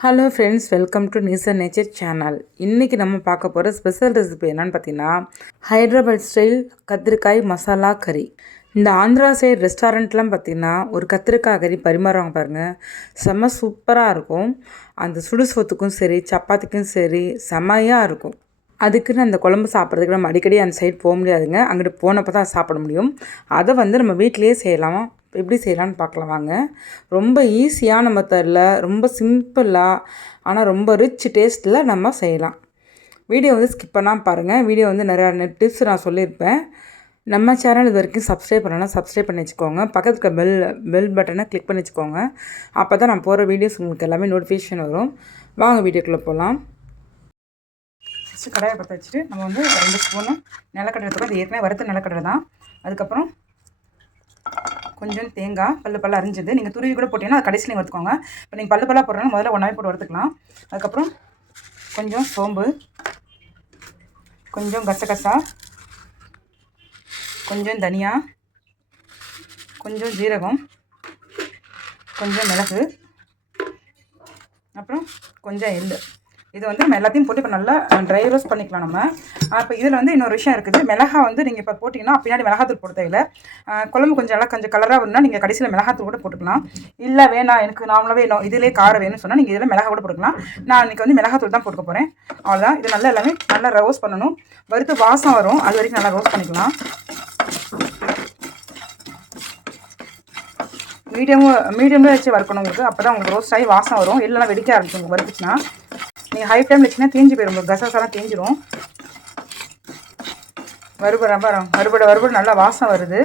Hello friends welcome to நீசர் nature channel இன்றைக்கி நம்ம பார்க்க போகிற ஸ்பெஷல் ரெசிபி என்னன்னு பார்த்தீங்கன்னா ஹைதராபாத் ஸ்டைல் கத்திரிக்காய் மசாலா கறி இந்த ஆந்திரா சைடு ரெஸ்டாரண்ட்லாம் பார்த்தீங்கன்னா ஒரு கத்திரிக்காய் கறி பரிமாறுவாங்க பாருங்கள் செம்ம சூப்பராக இருக்கும். அந்த சுடு சோத்துக்கும் சரி சப்பாத்திக்கும் சரி செம்மையாக இருக்கும். அதுக்குன்னு அந்த குழம்பு சாப்பிட்றதுக்கு நம்ம அடிக்கடி அந்த சைடு போக முடியாதுங்க. அங்கிட்டு போனப்போ தான் சாப்பிட முடியும். அதை வந்து நம்ம வீட்டிலேயே செய்யலாம். எப்படி செய்யலான்னு பார்க்கலாம் வாங்க. ரொம்ப ஈஸியான மெத்தடில் ரொம்ப சிம்பிளாக ஆனால் ரொம்ப ரிச் டேஸ்ட்டில் நம்ம செய்யலாம். வீடியோ வந்து ஸ்கிப் பண்ணாமல் பாருங்கள் வீடியோ வந்து நிறையா டிப்ஸ் நான் சொல்லியிருப்பேன். நம்ம சேனல் இது வரைக்கும் சப்ஸ்கிரைப் பண்ணலாம் சப்ஸ்கிரைப் பண்ணி வச்சுக்கோங்க. பக்கத்துக்கு பெல் பெல் பட்டனை கிளிக் பண்ணி வச்சுக்கோங்க. அப்போ தான் நான் போகிற வீடியோஸ் உங்களுக்கு எல்லாமே நோட்டிஃபிகேஷன் வரும். வாங்க வீடியோக்குள்ளே போகலாம் ஃபஸ்ட்டு கடாயை பற்ற வச்சுட்டு நம்ம வந்து ரெண்டு ஸ்பூனு நிலக்கடலை எடுத்துக்கோ அது ஏற்கனவே வறுத்த நிலக்கடலை தான். அதுக்கப்புறம் கொஞ்சம் தேங்காய் பல்லு பல்ல அரிஞ்சது. நீங்கள் துருவி கூட போட்டிங்கன்னா அது கடைசியில் எடுத்துக்கோங்க இப்போ நீங்கள் பல்லு பல்லாக போடுறோன்னா முதல்ல ஒன்றாவே போட்டு வறுத்துக்கலாம். அதுக்கப்புறம் கொஞ்சம் சோம்பு கொஞ்சம் கசகசா கொஞ்சம் தனியா கொஞ்சம் ஜீரகம் கொஞ்சம் மிளகு அப்புறம் கொஞ்சம் எள்ளு. இது வந்து நம்ம எல்லாத்தையும் போட்டு இப்போ நல்லா ட்ரை ரோஸ்ட் பண்ணிக்கலாம் நம்ம. இப்போ இதில் வந்து இன்னொரு விஷயம் இருக்குது. மிளகா வந்து நீங்கள் இப்போ போட்டிங்கன்னா பின்னாடி மிளகாத்தூள் போட தேவையில்லை. குழம்பு கொஞ்சம் நல்லா கொஞ்சம் கலராக வேணும்னா நீங்கள் கடைசியில் மிளகாத்தூள் கூட போட்டுக்கலாம். இல்லை வேணாம் எனக்கு நார்மலாகவே வேணும் இதிலே காரம் வேணும்னு சொன்னால் நீங்கள் இதில் மிளகா கூட போட்டுக்கலாம். நான் இன்றைக்கி வந்து மிளகாத்தூள் தான் போட்டுக்க போகிறேன் அவ்வளோதான் இது நல்லா எல்லாமே நல்லா ரோஸ்ட் பண்ணணும். வறுத்து வாசம் வரும். அது வரைக்கும் நல்லா ரோஸ்ட் பண்ணிக்கலாம். மீடியமும் மீடியமில் வச்சு வறுக்கணும் உங்களுக்கு. அப்போ தான் உங்களுக்கு ரோஸ்ட் ஆகி வாசம் வரும். இல்லைனா வெடிக்க ஆரம்பிச்சு உங்களுக்கு வறுத்துச்சுன்னா. நீங்கள் ஹை டைம் வச்சிங்கன்னா தேஞ்சு போயிடும் உங்களுக்கு கசகசாலாம் தேஞ்சிரும். வறுபட வரும் வறுபட வறுபட நல்லா வாசம் வருது.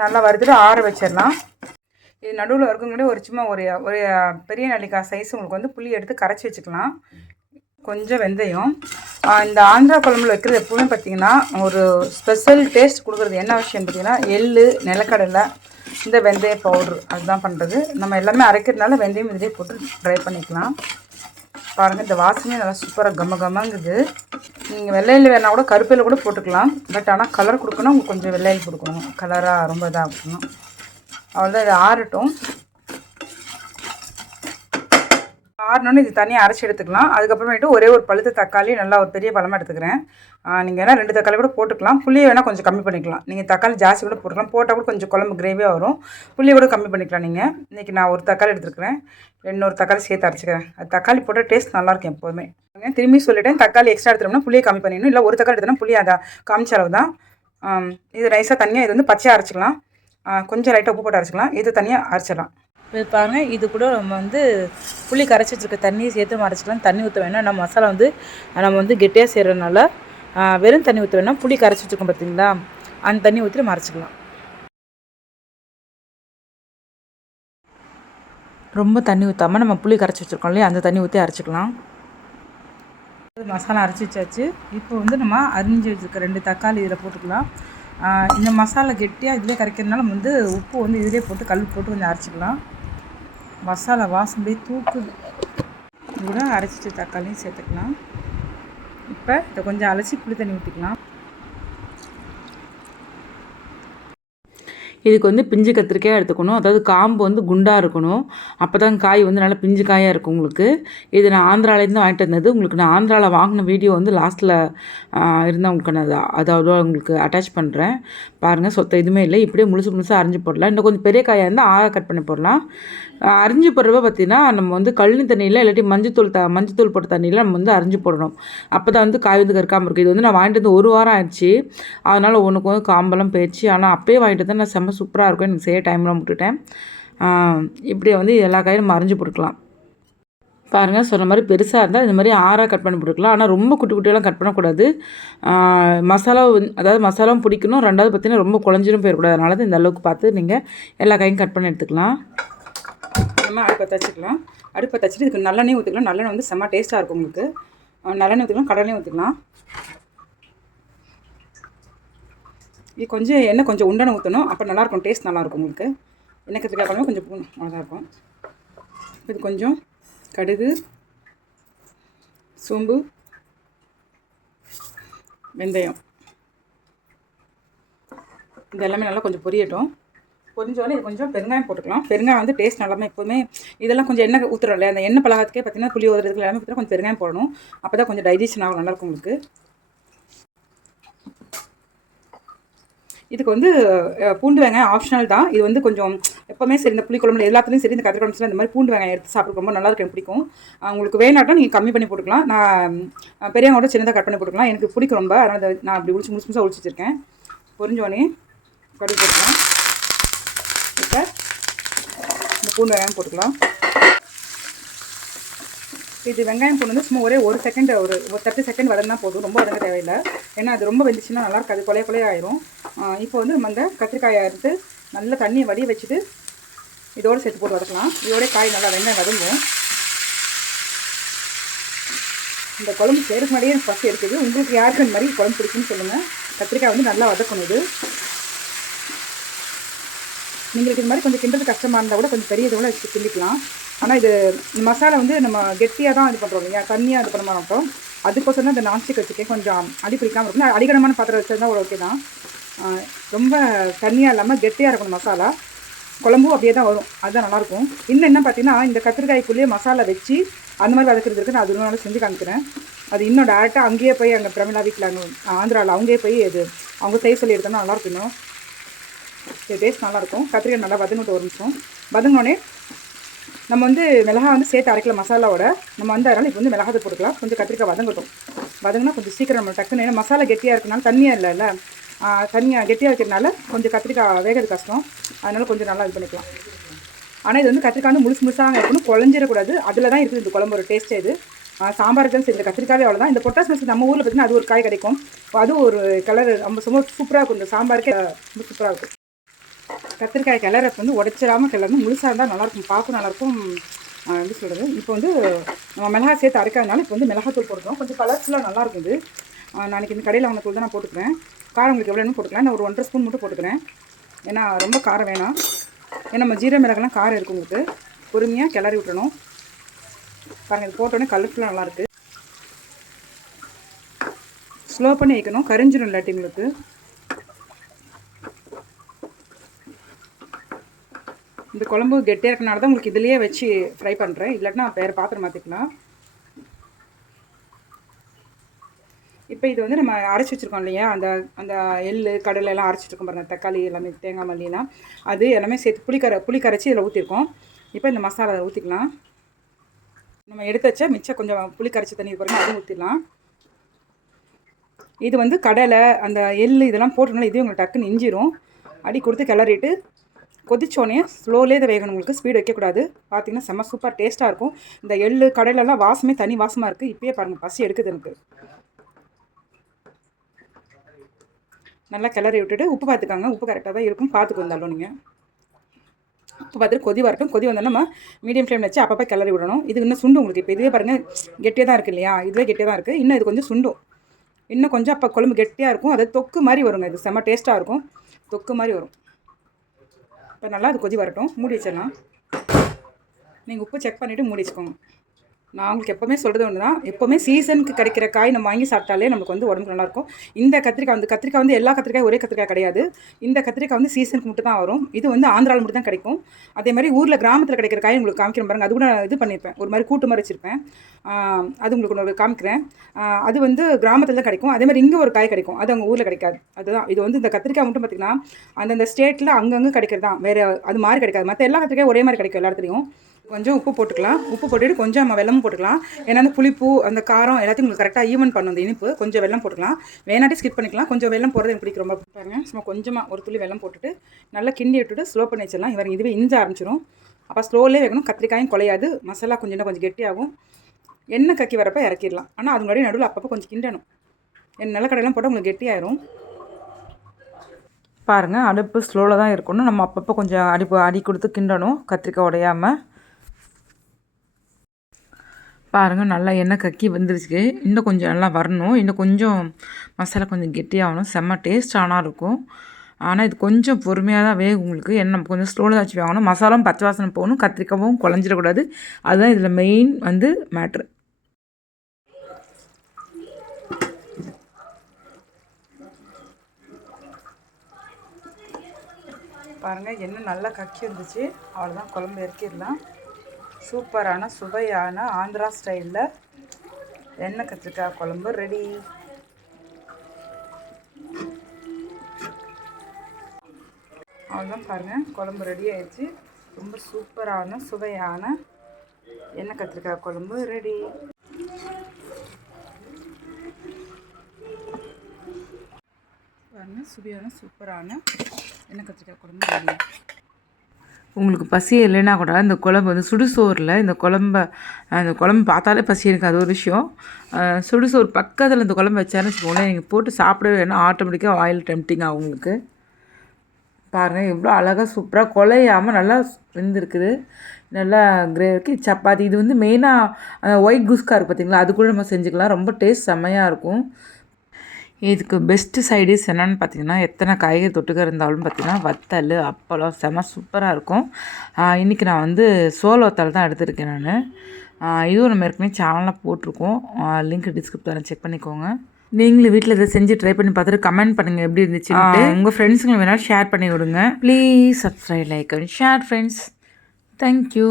நல்லா வறுத்துட்டு ஆற வச்சிடலாம். இது நடுவில் வறுக்கும் ஒரு சும்மா ஒரு ஒரு பெரிய நெல்லிக்காய் சைஸ் உங்களுக்கு வந்து புளி எடுத்து கரைச்சி வச்சுக்கலாம். கொஞ்சம் வெந்தயம். இந்த ஆந்திரா குழம்புல வைக்கிறது எப்பவுமே பார்த்திங்கன்னா ஒரு ஸ்பெஷல் டேஸ்ட் கொடுக்குறது என்ன விஷயம் பார்த்தீங்கன்னா எள் நிலக்கடலை இந்த வெந்தய பவுட்ரு அதுதான் பண்ணுறது நம்ம எல்லாமே அரைக்கிறதுனால வெந்தயம் இதிலே போட்டு ட்ரை பண்ணிக்கலாம். பாருங்கள் இந்த வாசனையும் நல்லா சூப்பராக கம கமங்குது. நீங்கள் வெள்ளையில் வேணால் கூட கருப்பையில் கூட போட்டுக்கலாம். பட் ஆனால் கலர் கொடுக்கணும் உங்களுக்கு கொஞ்சம் வெள்ளையில் கொடுக்கணும். கலராக ரொம்ப இதாக இருக்கணும் அவ்வளோதான் இது ஆறட்டும். ஆறினோன்னு இது தனியாக அரைச்சி எடுத்துக்கலாம். அதுக்கப்புறமேட்டு ஒரே ஒரு பழுத்த தக்காளி நல்லா ஒரு பெரிய பழமாக எடுத்துக்கிறேன். நீங்கள் வேணால் ரெண்டு தக்காளி கூட போட்டுக்கலாம். புளியை வேணால் கொஞ்சம் கம்மி பண்ணிக்கலாம். நீங்கள் தக்காளி ஜாஸ்தி கூட போட்டுக்கலாம். போட்டால் கூட கொஞ்சம் குழம்பு கிரேவியாக வரும். புளியை கூட கம்மி பண்ணிக்கலாம் நீங்கள் இன்றைக்கி நான் ஒரு தக்காளி எடுத்துருக்கிறேன் இன்னொரு தக்காளி சேர்த்து அரைச்சிக்கிறேன். அது தக்காளி போட்டால் டேஸ்ட் நல்லாயிருக்கும் எப்போதுமே. திரும்பி சொல்லிட்டேன். தக்காளி எக்ஸ்ட்ரா எடுத்துட்டோம்னா புளியை கம்மி பண்ணிடணும். இல்லை ஒரு தக்காளி எடுத்தோம்னா புளி அதை காமிச்ச அளவு தான் இது நைஸாக தனியாக இது வந்து பச்சையாக அரைச்சிக்கலாம். கொஞ்சம் லைட்டாக உப்பு போட்டு அரைச்சிக்கலாம். இது தனியாக அரைச்சிடலாம். வைப்பாங்க. இது கூட நம்ம வந்து புளி கரைச்சி வச்சுருக்க தண்ணியை சேர்த்து அரைச்சிக்கலாம். தண்ணி ஊற்ற வேணாம். நம்ம மசாலா வந்து நம்ம வந்து கெட்டியாக செய்கிறதுனால வெறும் தண்ணி ஊற்ற வேணாம். புளி கரைச்சி வச்சுருக்கோம் பார்த்தீங்களா அந்த தண்ணி ஊற்றி மறைச்சிக்கலாம் ரொம்ப தண்ணி ஊற்றாமல் நம்ம புளி கரைச்சி வச்சுருக்கோம் இல்லையா? அந்த தண்ணி ஊற்றி அரைச்சிக்கலாம். மசாலா அரைச்சி வச்சாச்சு. இப்போ வந்து நம்ம அரிஞ்சு வச்சுருக்க ரெண்டு தக்காளி இதில் போட்டுக்கலாம். இந்த மசாலா கெட்டியாக இதிலே கரைக்கிறதுனால வந்து உப்பு வந்து இதிலே போட்டு கல் போட்டு கொஞ்சம் அரைச்சிக்கலாம். மசாலா வாசம் போய் தூக்குது கூட அரைச்சிட்டு தக்காளியும் சேர்த்துக்கலாம். இப்போ இதை கொஞ்சம் அலசி புளி தண்ணி ஊற்றிக்கலாம் இதுக்கு வந்து பிஞ்சு கத்திரிக்காய் எடுத்துக்கணும். அதாவது காம்பு வந்து குண்டாக இருக்கணும். அப்போ தான் காய் வந்து நல்லா பிஞ்சு காயாக இருக்கும் உங்களுக்கு. இது நான் ஆந்திராவிலேருந்து வாங்கிட்டு வந்தது. உங்களுக்கு நான் ஆந்திராவில் வாங்கின வீடியோ வந்து லாஸ்ட்டில் இருந்தால் உங்களுக்கு நான் அதாவது உங்களுக்கு அட்டாச் பண்ணுறேன் பாருங்கள் சொத்த எதுவுமே இல்லை. இப்படியே முழுசு முழுசாக அரிஞ்சு போடலாம். இன்னும் கொஞ்சம் பெரிய காயாக இருந்தால் ஆக கட் பண்ணி போடலாம். அரிஞ்சு போடுறப்ப பார்த்திங்கன்னா நம்ம வந்து கழுனி தண்ணியில் இல்லாட்டி மஞ்சத்தூள் த மஞ்சத்தூள் போட்ட தண்ணியில் நம்ம வந்து அரிஞ்சு போடணும். அப்போ தான் வந்து காய் வந்து கற்காமல் இருக்குது இது வந்து நான் வாங்கிட்டு வந்து ஒரு வாரம் ஆயிடுச்சு. அதனால் ஒன்றுக்கு வந்து காம்பெல்லாம் போயிடுச்சு ஆனால் அப்போயே வாங்கிட்டு வந்து நான் செம்ம சூப்பராக இருக்கும். எனக்கு செய்ய டைம்லாம் விட்டுட்டேன். இப்படியே வந்து எல்லா காயும் மறைஞ்சு போட்டுக்கலாம். பாருங்கள் சொன்ன மாதிரி பெருசாக இருந்தால் இந்த மாதிரி ஆறாக கட் பண்ணி போட்டுக்கலாம். ஆனால் ரொம்ப குட்டி குட்டியெல்லாம் கட் பண்ணக்கூடாது. மசாலா அதாவது மசாலாவும் பிடிக்கணும். ரெண்டாவது பார்த்திங்கன்னா ரொம்ப குழஞ்சிரும் போயிடக்கூடாது. அதனால தான் இந்த அளவுக்கு பார்த்து நீங்கள் எல்லா காயும் கட் பண்ணி எடுத்துக்கலாம். நம்ம அடுப்பை தச்சுக்கலாம். அடுப்பை தச்சுட்டு இதுக்கு நல்லெண்ணெய் ஊற்றிக்கலாம் நல்லெண்ணெய் வந்து செம்ம டேஸ்ட்டாக இருக்கும் உங்களுக்கு. நல்லெண்ணெய் ஊற்றிக்கலாம் கடலையும் ஊற்றிக்கலாம் இது கொஞ்சம் எண்ணெய் கொஞ்சம் உண்டனை ஊற்றணும் அப்போ நல்லாயிருக்கும் டேஸ்ட் நல்லாயிருக்கும் உங்களுக்கு. எண்ணெய் கத்திரிக்காய் குழம்பு கொஞ்சம் அழகாக இருக்கும். இது கொஞ்சம் கடுகு சோம்பு வெந்தயம். இது எல்லாமே நல்லா கொஞ்சம் பொரியட்டும். கொஞ்சோண்டு இது கொஞ்சம் பெருங்காயம் போட்டுக்கலாம். பெருங்காயம் வந்து டேஸ்ட் நல்லாமே எப்போவுமே இதெல்லாம் கொஞ்சம் எண்ணெய் ஊற்றுறோம் இல்லையா அந்த எண்ணெய் பலகாரத்துக்கே பார்த்தீங்கன்னா புளி ஊற்றுறதுக்கு எல்லாமே பார்த்தீங்கன்னா கொஞ்சம் பெருங்காயம் போடணும். அப்போ தான் கொஞ்சம் டைஜஷன் ஆகும். நல்லாயிருக்கும் உங்களுக்கு. இதுக்கு வந்து பூண்டு வெங்காயம் ஆப்ஷனல் தான். இது வந்து கொஞ்சம் எப்போவுமே சரி இந்த புளிக்குழம்புல எல்லாத்துலேயும் சரி இந்த கத்திரி குழம்புல இந்த மாதிரி பூண்டு வெங்காயம் எடுத்து சாப்பிட்றது ரொம்ப நல்லா இருக்கு எனக்கு பிடிக்கும். உங்களுக்கு வேணாட்டா நீங்கள் கம்மி பண்ணி போட்டுக்கலாம். நான் பெரியவங்களோட பெரியவங்க கூட சின்னதாக கட் பண்ணி போட்டுக்கலாம். எனக்கு பிடிக்கும் ரொம்ப அதனால் நான் அப்படி உளிச்சு முழுசு முழுசாக உளிச்சு வச்சிருக்கேன். பொரிஞ்சோடனே கடுகு போட்டுக்கலாம். இப்போ இந்த பூண்டு வெங்காயம் போட்டுக்கலாம். இது வெங்காயம் பூண்டு வந்து சும்மா ஒரே ஒரு செகண்ட் ஒரு ஒரு தேர்ட்டி செகண்ட் வதங்கினா போதும். ரொம்ப வதங்க தேவையில்லை. ஏன்னா அது ரொம்ப வெந்துச்சுன்னா நல்லா இருக்காது கொலைய கொலைய ஆயிரும். இப்போ வந்து நம்ம அந்த கத்திரிக்காயை எடுத்து நல்லா தண்ணியை வடிய வச்சுட்டு இதோடு சேர்த்து போட்டு வதக்கலாம். இதோட காய் நல்லா வெங்காயம் வதங்கும். இந்த குழம்பு செய்கிறதுக்கு முன்னாடியே எனக்கு பசி இருக்குது உங்களுக்கு யாருக்கு இந்த மாதிரி குழம்பு பிடிக்குன்னு சொல்லுங்கள் கத்திரிக்காய் வந்து நல்லா வதக்கணும் இது. நீங்கள் இது மாதிரி கொஞ்சம் கிண்டது கஷ்டமாக இருந்தால் கூட கொஞ்சம் பெரியதோட வச்சு கிண்டிக்கலாம். ஆனால் இது இந்த மசாலா வந்து நம்ம கெட்டியாக தான் இது பண்ணுறோம் இல்லையா? தண்ணியாக இது பண்ண மாட்டோம் அதுக்கோசரம் தான் இந்த நான்ஸ்டிக் வச்சுருக்கேன் கொஞ்சம் அடி பிடிக்காமல் இருக்கும். நான் அடிக்கணமான பாத்திரம் வச்சிருந்தா ஒரு ஓகே தான். ரொம்ப தண்ணியாக இல்லாமல் கெட்டியாக இருக்கணும் மசாலா. குழம்பும் அப்படியே தான் வரும். அதுதான் நல்லாயிருக்கும் இன்னும் என்ன பார்த்தீங்கன்னா இந்த கத்திரிக்காய்க்குள்ளேயே மசாலா வச்சு அந்த மாதிரி வதக்கிறது இருக்குது. நான் அது இன்னும் செஞ்சு காமிக்கிறேன். அது இன்னும் டேரெக்டாக அங்கேயே போய் அங்கே பிரமிழா வீட்டில் அங்கே ஆந்திராவில் அங்கேயே போய் இது அவங்க செய்ய சொல்லி எடுத்தோம்னா நல்லாயிருக்கும் இன்னும். இது டேஸ்ட் நல்லாயிருக்கும் கத்திரிக்காய் நல்லா வதங்கிட்டு ஒரு நிமிஷம். வதங்கினோடனே நம்ம வந்து மிளகா வந்து சேர்த்து அரைக்கல மசாலாவோட. நம்ம வந்து அதனால் இப்போ வந்து மிளகாத்து போட்டுக்கலாம். கொஞ்சம் கத்திரிக்காய் வதங்கட்டும். வதங்கினா கொஞ்சம் சீக்கிரம் நம்ம டக்குன்னு ஏன்னா மசாலா கெட்டியாக இருக்கனால தண்ணியாக இல்லைல்ல. தண்ணியாக கெட்டியாக இருக்கிறனால கொஞ்சம் கத்திரிக்காய் வேகிறது கஷ்டம். அதனால கொஞ்சம் நல்லா இது பண்ணிக்கலாம். ஆனால் இது வந்து கத்திரிக்காய் வந்து முழுசு முழுசாக இருக்கணும் குழஞ்சிடக்கூடாது. அதில் தான் இருக்குது இந்த குழம்பு ஒரு டேஸ்ட்டே இது சாம்பாருக்கு தான் சரி கத்திரிக்காவே அவ்வளோதான் இந்த பொட்டாஸ் மசி நம்ம ஊரில் பார்த்தீங்கன்னா அது ஒரு காய் கிடைக்கும். அது ஒரு கலர் ரொம்ப சும்மா சூப்பராக இருக்கும். இந்த சாம்பாருக்கே ரொம்ப சூப்பராக இருக்கும். கத்திரிக்காய் கிளறப்ப வந்து உடச்சிடாமல் கிளறணும். முழுசாக இருந்தால் நல்லாயிருக்கும். பார்க்க நல்லாயிருக்கும். எப்படி சொல்கிறது இப்போ வந்து நம்ம மிளகா சேர்த்து அரைக்காதனால இப்போ வந்து மிளகாத்தூள் போட்டுக்கிறோம். கொஞ்சம் கலர்ஃபுல்லாக நல்லாயிருக்கும் இது நாளைக்கு இந்த கடையில் வாங்கின தூள் தான் நான் போட்டுக்கிறேன். காரம் உங்களுக்கு எவ்வளோன்னு போட்டுக்கலாம். நான் ஒரு ஒன்றரை ஸ்பூன் மட்டும் போட்டுக்கிறேன். ஏன்னா ரொம்ப காரம் வேணாம். ஏன்னா நம்ம ஜீரக மிளகெல்லாம் காரம் இருக்கும் உங்களுக்கு. பொறுமையாக கிளறி விட்டணும் பாருங்கள் இது போட்டோன்னே கலர்ஃபுல்லாக நல்லாயிருக்கு. ஸ்லோ பண்ணி வைக்கணும். கரிஞ்சிடும் இல்லாட்டி உங்களுக்கு. இந்த குழம்பு கெட்டியாக இருக்கனால தான் உங்களுக்கு இதுலேயே வச்சு ஃப்ரை பண்ணுறேன் இல்லாட்டினா வேறு பாத்திரம் மாற்றிக்கலாம் இப்போ இது வந்து நம்ம அரைச்சி வச்சுருக்கோம் இல்லையா? அந்த அந்த எள் கடலை எல்லாம் அரைச்சிட்ருக்கோம் பாருங்க. தக்காளி எல்லாமே தேங்காய் மல்லிலாம் அது எல்லாமே சேர்த்து புளிக்கரை புளி கரைச்சி இதில் ஊற்றிருக்கோம் இப்போ இந்த மசாலா ஊற்றிக்கலாம் நம்ம எடுத்து வச்சா மிச்சம் கொஞ்சம் புளி கரைச்சி தண்ணி பாருங்க அதுவும் ஊற்றிடலாம் இது வந்து கடலை அந்த எள் இதெல்லாம் போட்டோம்னா இது உங்களுக்கு டக்குன்னு இஞ்சிரும். அடி கொடுத்து கிளறிட்டு கொதிச்சோடனே ஸ்லோலே இதை வேகணும். உங்களுக்கு ஸ்பீடு வைக்கக்கூடாது. பார்த்தீங்கன்னா செம்ம சூப்பர் டேஸ்ட்டாக இருக்கும். இந்த எள்ளு கடையிலலாம் வாசமே தனி வாசமாக இருக்குது இப்போயே பாருங்கள் பசி எடுக்குது எனக்கு. நல்லா கிளறி விட்டுட்டு உப்பு பார்த்துக்காங்க. உப்பு கரெக்டாக தான் இருக்கும். பார்த்துக்கு வந்தாலும் நீங்கள் உப்பு பார்த்துட்டு கொதி வரட்டும். கொதி வந்தால் நம்ம மீடியம் ஃப்ளேமில் வச்சு அப்பப்போ கிளறி விடணும். இது இன்னும் சுண்டு உங்களுக்கு. இப்போ இதுவே பாருங்கள் கெட்டியாக தான் இருக்குது இல்லையா? இதுவே கெட்டியாக தான் இருக்குது இன்னும் இது கொஞ்சம் சுண்டும் இன்னும் கொஞ்சம் அப்போ குழம்பு கெட்டியாக இருக்கும். அது தொக்கு மாதிரி வருங்க. இது செம்ம டேஸ்ட்டாக இருக்கும். தொக்கு மாதிரி வரும். இப்போ நல்லா அது கொதி வரட்டும். மூடி வச்சிடலாம். நீங்கள் உப்பு செக் பண்ணிவிட்டு மூடி வச்சுக்கோங்க. நான் உங்களுக்கு எப்போவுமே சொல்கிறது ஒன்று தான் எப்போவுமே சீசனுக்கு கிடைக்கிற காய் நம்ம வாங்கி சாப்பிட்டாலே நமக்கு வந்து உடம்புக்கு நல்லாயிருக்கும் இந்த கத்திரிக்காய் வந்து கத்திரிக்காய் வந்து எல்லா கத்திரிக்காய் ஒரே கத்திரிக்காய் கிடையாது. இந்த கத்திரிக்காய் வந்து சீசனுக்கு மட்டும் தான் வரும். இது வந்து ஆந்திராவில் மட்டும் தான் கிடைக்கும். அதே மாதிரி ஊரில் கிராமத்தில் கிடைக்கிற காய் உங்களுக்கு காமிக்கிறேன் பாருங்க. அது கூட நான் இது பண்ணியிருப்பேன். ஒரு மாதிரி கூட்டு மாதிரி வச்சுருப்பேன். அது உங்களுக்கு ஒன்று காமிக்கிறேன். அது வந்து கிராமத்தில் தான் கிடைக்கும். அதே மாதிரி இங்கே ஒரு காய் கிடைக்கும். அது அவங்க ஊரில் கிடைக்காது. அதுதான். இது வந்து இந்த கத்திரிக்காய் மட்டும் பார்த்திங்கன்னா அந்தந்த ஸ்டேட்டில் அங்கங்கே கிடைக்கிறது தான் வேறு அது மாதிரி கிடைக்காது. மற்ற எல்லா கத்திரிக்காயும் ஒரே மாதிரி கிடைக்கும். எல்லா இடத்துலையும். கொஞ்சம் உப்பு போட்டுக்கலாம். உப்பு போட்டுட்டு கொஞ்சம் நம்ம வெல்லமும் போட்டுக்கலாம். ஏன்னா அந்த புளிப்பு அந்த காரம் எல்லாத்தையும் உங்களுக்கு கரெக்டாக ஈவன் பண்ணும் அந்த இனிப்பு கொஞ்சம் வெல்லம் போட்டுக்கலாம். வேணாட்டி ஸ்கிப் பண்ணிக்கலாம். கொஞ்சம் வெல்லம் போடுறது எனக்கு பிடிக்கும். ரொம்ப பாருங்க. சும்மா கொஞ்சமாக ஒரு துளி வெல்லம் போட்டுட்டு நல்லா கிண்டி விட்டுட்டு ஸ்லோ பண்ணி வச்சிடலாம். இவர் இதுவே இஞ்ச ஆரம்பிச்சிடும் அப்போ ஸ்லோலே வைக்கணும் கத்திரிக்காயும் குலையாது மசாலா கொஞ்சம் கொஞ்சம் கெட்டியாகும். எண்ணெய் கக்கி வரப்போ இறக்கிடலாம். ஆனால் அது முன்னாடி நடுவில் அப்பப்போ கொஞ்சம் கிண்டணும். என் நிலக்கடையெல்லாம் போட்டால் உங்களுக்கு கெட்டியாயிரும். பாருங்கள் அடுப்பு ஸ்லோவில் தான் இருக்கணும். நம்ம அப்பப்போ கொஞ்சம் அடிப்பு அடி கொடுத்து கிண்டணும். கத்திரிக்காய் உடையாமல் பாருங்கள் நல்லா எண்ணெய் கக்கி வந்துருச்சு. இன்னும் கொஞ்சம் நல்லா வரணும். இன்னும் கொஞ்சம் மசாலா கொஞ்சம் கெட்டியாகணும். செம்ம டேஸ்டானா இருக்கும். ஆனால் இது கொஞ்சம் பொறுமையாக தான் வேகும் உங்களுக்கு. எண்ணெய் நம்ம கொஞ்சம் ஸ்லோவில் தான் வச்சு மசாலாவும் பச்சை வாசனை போகணும். கத்திரிக்காவும் குழஞ்சிடக்கூடாது. அதுதான் இதில் மெயின் வந்து மேட்ரு பாருங்கள் எண்ணெய் நல்லா கக்கி இருந்துச்சு அவ்வளோதான் குழம்பு இறக்கிடலாம். சூப்பரான சுவையான ஆந்திரா ஸ்டைலில் எண்ணெய் கத்திரிக்காய் குழம்பு ரெடி அவ்வளோதான் பாருங்கள் குழம்பு ரெடி ஆயிடுச்சு. ரொம்ப சூப்பரான சுவையான எண்ணெய் கத்திரிக்காய் குழம்பு ரெடி பாருங்கள் சுவையான சூப்பரான எண்ணெய் கத்திரிக்காய் குழம்பு ரெடி உங்களுக்கு பசி இல்லைன்னா கூட இந்த குழம்பு வந்து சுடுசோறில் இந்த குழம்ப அந்த குழம்பு பார்த்தாலே பசி எனக்கு அது ஒரு விஷயம். சுடுசோறு பக்கத்தில் இந்த குழம்பு வச்சாருன்னு வச்சுக்கோங்களேன் நீங்கள் போட்டு சாப்பிடவே வேணும். ஆட்டோமேட்டிக்காக ஆயில் டெம்டிங் ஆகும் உங்களுக்கு. பாருங்கள் எவ்வளோ அழகாக சூப்பராக குலையாமல் நல்லா வெந்திருக்குது. நல்லா கிரேவிக்கு சப்பாத்தி இது வந்து மெயினாக ஒயிட் குஸ்கா இருக்குது பார்த்தீங்களா அது கூட நம்ம செஞ்சுக்கலாம். ரொம்ப டேஸ்ட் செம்மையாக இருக்கும். இதுக்கு பெஸ்ட்டு சைடிஸ் என்னென்னு பார்த்தீங்கன்னா எத்தனை காய்கறி தொட்டுக்க இருந்தாலும் பார்த்தீங்கன்னா வத்தல் அப்பளம் செம சூப்பராக இருக்கும். ஆஹ் இன்னைக்கு நான் வந்து சோள வத்தல் தான் எடுத்திருக்கேன் நான். இதுவும் நம்ம ஏற்கனவே சேனலில் போட்டிருக்கோம். லிங்க் டிஸ்கிரிப்ஷனில் செக் பண்ணிக்கோங்க. நீங்களும் வீட்டில் இதை செஞ்சு ட்ரை பண்ணி பார்த்துட்டு கமெண்ட் பண்ணுங்கள் எப்படி இருந்துச்சு உங்கள் ஃப்ரெண்ட்ஸுங்களை வேணாலும் ஷேர் பண்ணி விடுங்க. Please subscribe like and share friends thank you